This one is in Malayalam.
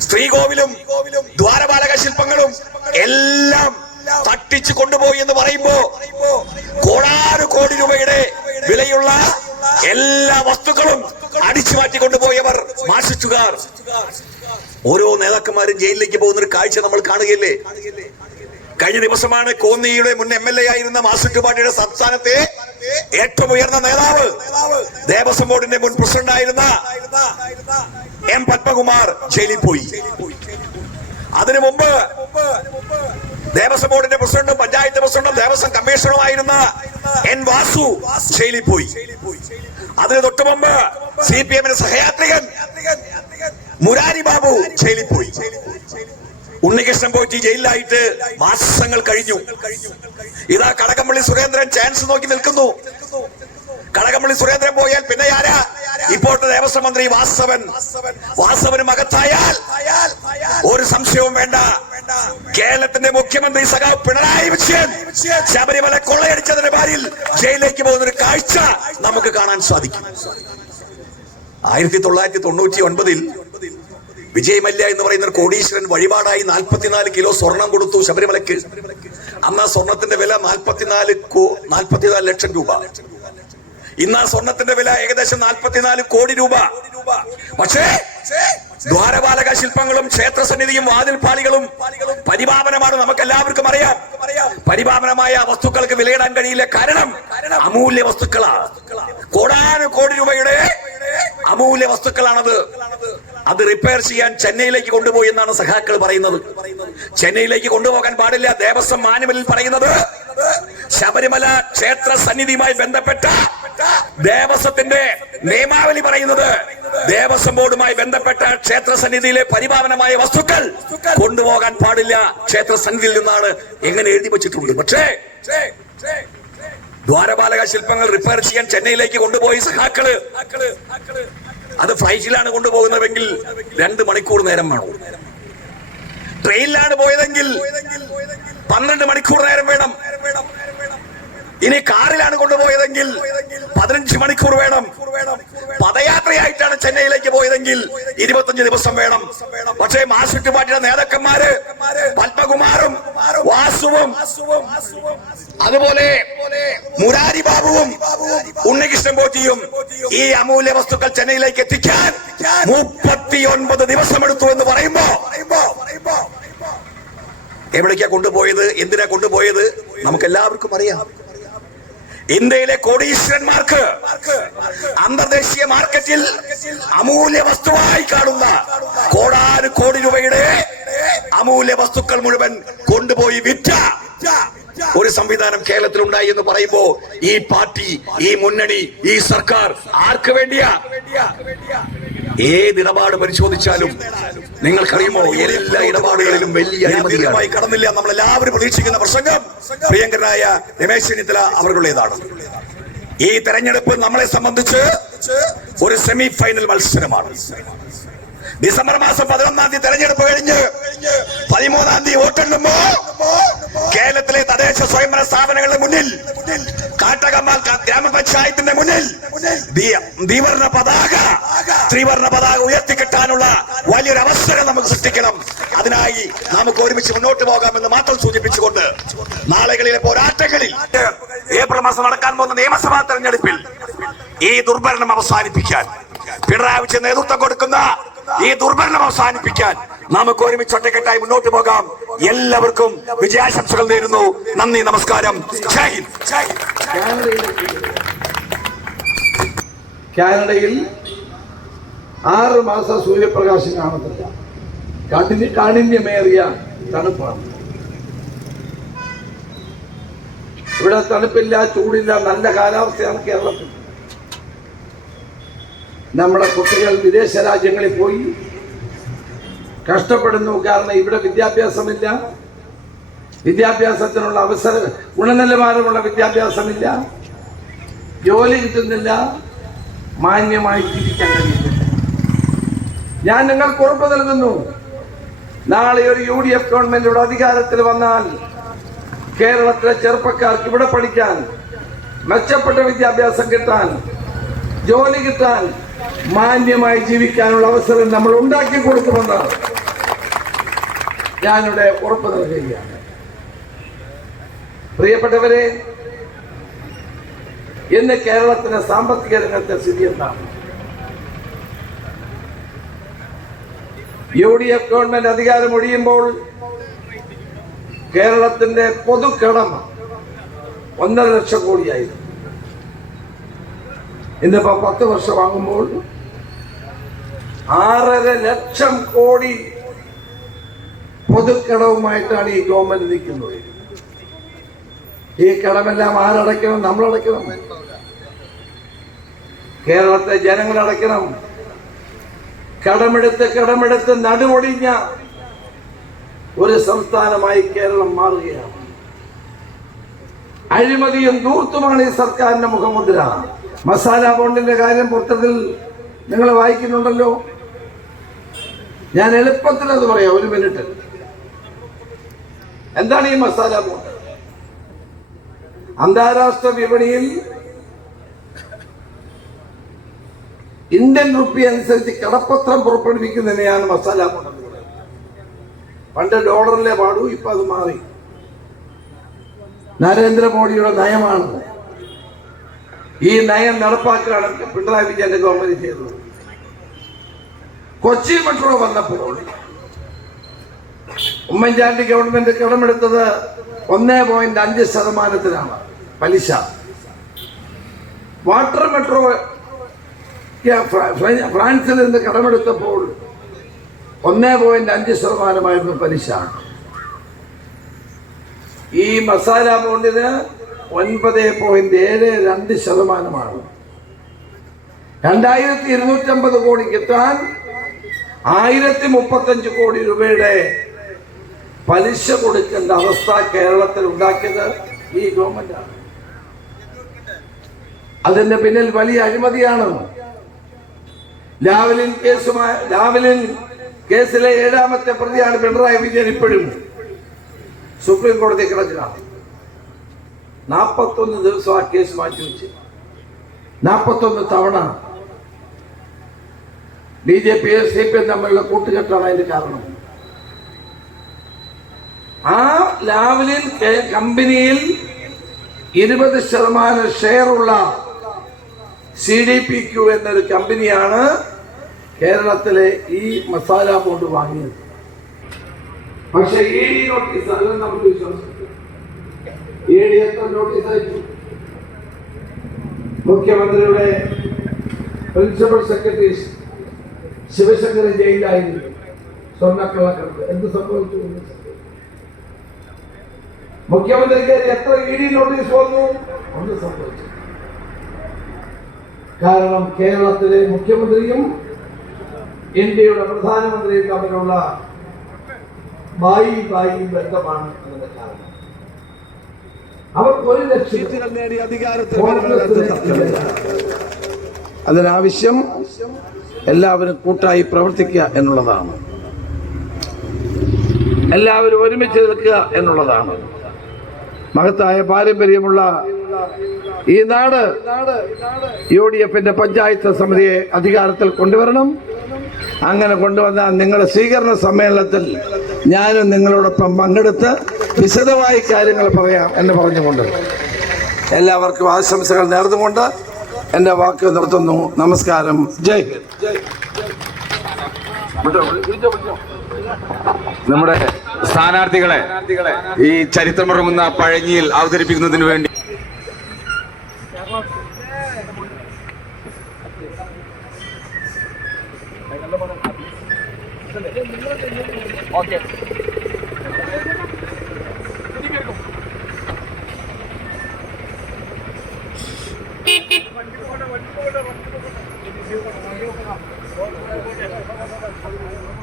ശ്രീകോവിലും ദ്വാരപാലക ശില്പങ്ങളും എല്ലാം തട്ടിച്ചു കൊണ്ടുപോയി എന്ന് പറയുമ്പോ കോടാറ് കോടി രൂപയുടെ വിലയുള്ള എല്ലാ വസ്തുക്കളും അടിച്ചു മാറ്റി കൊണ്ടുപോയവർ മാഷിച്ചുകാർ. ഓരോ നേതാക്കന്മാരും ജയിലിലേക്ക് പോകുന്ന ഒരു കാഴ്ച നമ്മൾ കാണുകയല്ലേ? കഴിഞ്ഞ ദിവസമാണ് കോന്നിയുടെ മുൻ എം എൽ എ ആയിരുന്ന മാസുറ്റ് പാർട്ടിയുടെ സംസ്ഥാനത്തെ ഏറ്റവും ഉയർന്ന നേതാവ് ദേവസ്വം ബോർഡിന്റെ മുൻ പ്രസിഡന്റ് ആയിരുന്ന എം പത്മകുമാർ ജയിലിൽ പോയി അതിനു മുമ്പ് ദേവസ്വം ബോർഡിന്റെ പ്രസിഡന്റും പഞ്ചായത്ത് പ്രസിഡന്റും ദേവസ്വം കമ്മീഷണറുമായിരുന്ന എൻ വാസു ജയിലിൽ പോയി അതിന് തൊട്ടു മുമ്പ് സി പി എമ്മിന്റെ സഹയാത്രികൻ മുരാരി ബാബു ജയിലിൽ പോയി ഉണ്ണികൃഷ്ണൻ പോയിട്ട് ജയിലിലായിട്ട് മാസങ്ങൾ കഴിഞ്ഞു. ഇതാ കടകംപള്ളി സുരേന്ദ്രൻ ചാൻസ് നോക്കി നിൽക്കുന്നു. കടകംപള്ളി സുരേന്ദ്രൻ പോയാൽ പിന്നെ ആരാ? ഇപ്പോഴത്തെ ദേവസ്വം മന്ത്രി വാസവൻ. വാസവന് മകത്തായാൽ ഒരു സംശയവും വേണ്ട. കേരളത്തിന്റെ മുഖ്യമന്ത്രി സഖാവ് പിണറായി വിജയൻ ശബരിമല കൊള്ളയടിച്ചതിന്റെ പേരിൽ ജയിലിലേക്ക് പോകുന്ന ഒരു കാഴ്ച നമുക്ക് കാണാൻ സാധിക്കും. ആയിരത്തി തൊള്ളായിരത്തി തൊണ്ണൂറ്റി ഒൻപതിൽ വിജയ് മല്യ എന്ന് പറയുന്ന കോടീശ്വരൻ വഴിപാടായി നാൽപ്പത്തിനാല് കിലോ സ്വർണം കൊടുത്തു ശബരിമലയ്ക്ക്. അന്ന് ആ സ്വർണത്തിന്റെ വില നാൽപ്പത്തിനാല് നാൽപ്പത്തിനാല് ലക്ഷം രൂപ. ഇന്ന് ആ സ്വർണത്തിന്റെ വില ഏകദേശം നാൽപ്പത്തിനാല് കോടി രൂപ. പക്ഷേ ദ്വാരപാലക ശില്പങ്ങളും വാതിൽ വാതിൽപ്പാളികളും പരിപാവനമാണ് നമുക്ക് എല്ലാവർക്കും അറിയാം. പരിപാവനമായ വസ്തുക്കൾക്ക് വിലയിടാൻ കഴിയില്ല. കാരണം അമൂല്യ വസ്തുക്കളാ. കോടാനു കോടി രൂപയുടെ അമൂല്യ വസ്തുക്കളാണത്. അത് റിപ്പയർ ചെയ്യാൻ ചെന്നൈയിലേക്ക് കൊണ്ടുപോയി എന്നാണ് സഖാക്കൾ പറയുന്നത്. ചെന്നൈയിലേക്ക് കൊണ്ടുപോകാൻ പാടില്ല ദേവസ്വം മാനുവലിൽ പറയുന്നത്. ശബരിമല ക്ഷേത്ര സന്നിധിയുമായി ബന്ധപ്പെട്ട ദേവസ്വത്തിന്റെ നിയമാവലി പറയുന്നത്. ദേവസ്വം ബോർഡുമായി ബന്ധപ്പെട്ട ക്ഷേത്ര സന്നിധിയിലെ പരിപാവനമായ വസ്തുക്കൾ കൊണ്ടുപോകാൻ പാടില്ല. ക്ഷേത്ര സന്നിധിയിൽ നിന്നാണ് എങ്ങനെ എഴുതി വെച്ചിട്ടുണ്ട്. പക്ഷേ ദ്വാരപാലക ശില്പങ്ങൾ റിപ്പയർ ചെയ്യാൻ ചെന്നൈയിലേക്ക് കൊണ്ടുപോയി സഹാക്കൾ അത് ഫ്ലൈറ്റിലാണ് കൊണ്ടുപോകുന്നതെങ്കിൽ രണ്ട് മണിക്കൂർ നേരം വേണം. ട്രെയിനിലാണ് പോയതെങ്കിൽ പന്ത്രണ്ട് മണിക്കൂർ നേരം വേണം. ഇനി കാറിലാണ് കൊണ്ടുപോയതെങ്കിൽ പതിനഞ്ച് മണിക്കൂർ വേണം. പദയാത്രയായിട്ടാണ് ചെന്നൈയിലേക്ക് പോയതെങ്കിൽ ഇരുപത്തഞ്ച് ദിവസം വേണം. പക്ഷേ മാർഷറ്റ് പാർട്ടിയുടെ നേതാക്കന്മാര് പത്മകുമാറും വാസുവും അതുപോലെ മുരാരി ബാബുവും ഉണ്ണികൃഷ്ണൻ പോറ്റിയും ഈ അമൂല്യ വസ്തുക്കൾ ചെന്നൈയിലേക്ക് എത്തിക്കാൻ മുപ്പത്തിയൊൻപത് ദിവസം എടുത്തു എന്ന് പറയുമ്പോ എവിടേക്കാ കൊണ്ടുപോയത്? എന്തിനാ കൊണ്ടുപോയത്? നമുക്ക് എല്ലാവർക്കും അറിയാം. ഇന്ത്യയിലെ കോടീശ്വരന്മാർക്ക് അന്തർദേശീയ മാർക്കറ്റിൽ അമൂല്യ വസ്തുവായി കാണുന്ന കോടാനു കോടി രൂപയുടെ അമൂല്യ വസ്തുക്കൾ മുഴുവൻ കൊണ്ടുപോയി വിറ്റ ഒരു സംവിധാനം കേരളത്തിൽ ഉണ്ടായി എന്ന് പറയുമ്പോ ഈ പാർട്ടി ഈ മുന്നണി ഈ സർക്കാർ ആർക്ക് വേണ്ടിയാ? ഏത് ഇടപാട് പരിശോധിച്ചാലും നിങ്ങൾക്കറിയുമോ എല്ലാ ഇടപാടുകളിലും വലിയ അഴിമതിയായി കടന്നില്ല. നമ്മൾ എല്ലാവരും പ്രതീക്ഷിക്കുന്ന പ്രസംഗം പ്രിയങ്കരനായ രമേശ് ചെന്നിത്തല അവരുടേതാണ്. ഈ തെരഞ്ഞെടുപ്പ് നമ്മളെ സംബന്ധിച്ച് ഒരു സെമി ഫൈനൽ മത്സരമാണ്. ഡിസംബർ മാസം പതിനൊന്നാം തീയതി തെരഞ്ഞെടുപ്പ് കഴിഞ്ഞ് പതിമൂന്നാം തീയതി വോട്ടെണ്ണുമ്പോ കേരളത്തിലെ തദ്ദേശ സ്വയംഭരണ സ്ഥാപനങ്ങളുടെ മുന്നിൽ കാട്ടകമാൽ ഗ്രാമപഞ്ചായത്തിന്റെ മുന്നിൽ ദ്വിവർണ പതാക ത്രിവർണ പതാക ഉയർത്തിക്കിട്ടാനുള്ള വലിയൊരു അവസരം നമുക്ക് സൃഷ്ടിക്കണം. അതിനായി നമുക്ക് ഒരുമിച്ച് മുന്നോട്ട് പോകാമെന്ന് മാത്രം സൂചിപ്പിച്ചുകൊണ്ട് നാളുകളിലെ പോരാട്ടങ്ങളിൽ ഏപ്രിൽ മാസം നടക്കാൻ പോകുന്ന നിയമസഭാ തെരഞ്ഞെടുപ്പിൽ ഈ ദുർഭരണം അവസാനിപ്പിക്കാൻ പിണറായി വിജയൻ നേതൃത്വം കൊടുക്കുന്ന ഈ ദുർഭരണം അവസാനിപ്പിക്കാൻ നമുക്ക് ഒരുമിച്ച് ഒറ്റക്കെട്ടായി മുന്നോട്ട് പോകാം. എല്ലാവർക്കും വിജയാശംസകൾ നേരുന്നു. നന്ദി നമസ്കാരം. ജയ് ഹിന്ദ്. കാനഡയിൽ ആറ് മാസം സൂര്യപ്രകാശം കാണത്തില്ല. കാട്ടിന് കാഠിന്യമേറിയ തണുപ്പാണ്. ഇവിടെ തണുപ്പില്ല ചൂടില്ല നല്ല കാലാവസ്ഥയാണ് കേരളത്തിൽ. നമ്മുടെ കുട്ടികൾ വിദേശ രാജ്യങ്ങളിൽ പോയി കഷ്ടപ്പെടുന്നു. കാരണം ഇവിടെ വിദ്യാഭ്യാസമില്ല. വിദ്യാഭ്യാസത്തിനുള്ള അവസര ഗുണനിലവാരമുള്ള വിദ്യാഭ്യാസമില്ല. ജോലി കിട്ടുന്നില്ല. മാന്യമായി ജീവിക്കാൻ കഴിയുന്നില്ല ഞാൻ നിങ്ങൾക്ക് ഉറപ്പ് നൽകുന്നു. നാളെ ഒരു യു ഡി എഫ് ഗവൺമെന്റിലൂടെ അധികാരത്തിൽ വന്നാൽ കേരളത്തിലെ ചെറുപ്പക്കാർക്ക് ഇവിടെ പഠിക്കാൻ മെച്ചപ്പെട്ട വിദ്യാഭ്യാസം കിട്ടാൻ ജോലി കിട്ടാൻ മാന്യമായി ജീവിക്കാനുള്ള അവസരം നമ്മൾ ഉണ്ടാക്കി കൊടുക്കുമെന്നാണ് ഞാനിവിടെ ഉറപ്പ് നൽകുകയാണ്. പ്രിയപ്പെട്ടവരെ ഇന്ന് കേരളത്തിന്റെ സാമ്പത്തിക രംഗത്തെ സ്ഥിതി എന്താണ്? യു ഡി എഫ് ഗവൺമെന്റ് അധികാരം ഒഴിയുമ്പോൾ കേരളത്തിന്റെ പൊതുക്കടം ഒന്നര ലക്ഷം കോടിയായിരുന്നു. ഇന്നിപ്പോ പത്ത് വാങ്ങുമ്പോൾ ആറര ലക്ഷം കോടി പൊതുക്കടവുമായിട്ടാണ് ഈ ഗവൺമെന്റ് നിൽക്കുന്നത്. ഈ കടമെല്ലാം ആരടയ്ക്കണം? നമ്മളടയ്ക്കണം. കേരളത്തെ ജനങ്ങൾ അടയ്ക്കണം കടമെടുത്ത് കടമെടുത്ത് നടുവൊടിഞ്ഞ ഒരു സംസ്ഥാനമായി കേരളം മാറുകയാണ്. അഴിമതിയും ദൂർത്തുമാണ് ഈ സർക്കാരിന്റെ മുഖമുദ്ര. മസാല ബോണ്ടിന്റെ കാര്യം പുറത്തതിൽ നിങ്ങൾ വായിക്കുന്നുണ്ടല്ലോ. ഞാൻ എളുപ്പത്തിൽ അത് പറയാം ഒരു മിനിറ്റ്. എന്താണ് ഈ മസാല ബോണ്ട്? അന്താരാഷ്ട്ര വിപണിയിൽ ഇന്ത്യൻ റുപ്പി അനുസരിച്ച് കടപ്പത്രം പുറപ്പെടുവിക്കുന്നതിനെയാണ് മസാല ബോണ്ട് പണ്ട് ഡോളറിലെ പാടൂ ഇപ്പൊ അത് മാറി. നരേന്ദ്രമോദിയുടെ നയമാണ്. ഈ നയം നടപ്പാക്കുകയാണ് പിണറായി വിജയന്റെ ഗവൺമെന്റ് ചെയ്തത്. കൊച്ചി മെട്രോ വന്നപ്പോൾ ഉമ്മൻചാണ്ടി ഗവൺമെന്റ് കടമെടുത്തത് ഒന്നേ പോയിന്റ് അഞ്ച് ശതമാനത്തിനാണ് പലിശ. വാട്ടർ മെട്രോ ഫ്രാൻസിൽ നിന്ന് കടമെടുത്തപ്പോൾ ഒന്നേ പോയിന്റ് അഞ്ച് ശതമാനമായിരുന്നു പലിശ. ഈ മസാല ബോണ്ടിന് ഒൻപത് പോയിന്റ് ഏഴ് രണ്ട് ശതമാനമാണ്. രണ്ടായിരത്തി ഇരുന്നൂറ്റമ്പത് കോടി കിട്ടാൻ ആയിരത്തി മുപ്പത്തഞ്ച് കോടി രൂപയുടെ പലിശ കൊടുക്കേണ്ട അവസ്ഥ കേരളത്തിൽ ഉണ്ടാക്കിയത് ഈ ഗവൺമെന്റാണ്. അതിന്റെ പിന്നിൽ വലിയ അഴിമതിയാണ്. ലാവലിൻ കേസുമായി ലാവലിൻ കേസിലെ ഏഴാമത്തെ പ്രതിയാണ് പിണറായി വിജയൻ ഇപ്പോഴും സുപ്രീം കോടതി കിടക്കിലാണ് നാൽപ്പത്തൊന്ന് ദിവസം ആ കേസ് മാറ്റി വെച്ച്. നാൽപ്പത്തൊന്ന് തവണ B J P C P M തമ്മിലുള്ള കൂട്ടുകെട്ടാണ് അതിന്റെ കാരണം. ആ ലാവലിൽ കമ്പനിയിൽ ഇരുപത് ശതമാനം ഷെയറുള്ള സി ഡി പി ക്യു എന്നൊരു കമ്പനിയാണ് കേരളത്തിലെ ഈ മസാല ബോണ്ട് വാങ്ങിയത്. പക്ഷേ ഈ നോട്ടീസ് അല്ല നമുക്ക് വിശ്വസിക്കും. ഇ ഡി എത്ര നോട്ടീസ് അയച്ചു. മുഖ്യമന്ത്രിയുടെ പ്രിൻസിപ്പൽ സെക്രട്ടറി ശിവശങ്കരൻ ജയിലിലായിരുന്നു. സ്വർണക്കള്ളക്കടത്ത്. എന്ത് സംഭവിച്ചു? മുഖ്യമന്ത്രിക്ക് എത്ര ഇ ഡി നോട്ടീസ് വന്നു? ഒന്നും സംഭവിച്ചു കാരണം കേരളത്തിലെ മുഖ്യമന്ത്രിയും ഇന്ത്യയുടെ പ്രധാനമന്ത്രിയും തമ്മിലുള്ള ബായി ബായി ബന്ധമാണ് അതിന്റെ കാരണം. അവർക്ക് ഒരു ലക്ഷ്യം നേടി അധികാരത്തിൽ അതിനാവശ്യം എല്ലാവരും കൂട്ടായി പ്രവർത്തിക്കുക എന്നുള്ളതാണ്. എല്ലാവരും ഒരുമിച്ച് നിൽക്കുക എന്നുള്ളതാണ്. മഹത്തായ പാരമ്പര്യമുള്ള ഈ നാട് യു ഡി എഫിന്റെ പഞ്ചായത്ത് സമിതിയെ അധികാരത്തിൽ കൊണ്ടുവരണം. അങ്ങനെ കൊണ്ടുവന്ന നിങ്ങളുടെ സ്വീകരണ സമ്മേളനത്തിൽ ഞാനും നിങ്ങളോടൊപ്പം പങ്കെടുത്ത് വിശദമായി കാര്യങ്ങൾ പറയാം എന്ന് പറഞ്ഞുകൊണ്ട് എല്ലാവർക്കും ആശംസകൾ നേർന്നുകൊണ്ട് എന്റെ വാക്ക് നിർത്തുന്നു. നമസ്കാരം. ജയ് നമ്മുടെ സ്ഥാനാർത്ഥികളെ ഈ ചരിത്രമുറങ്ങുന്ന പഴഞ്ഞിയിൽ അവതരിപ്പിക്കുന്നതിന് വേണ്ടി ഓക്കെ. Thank you.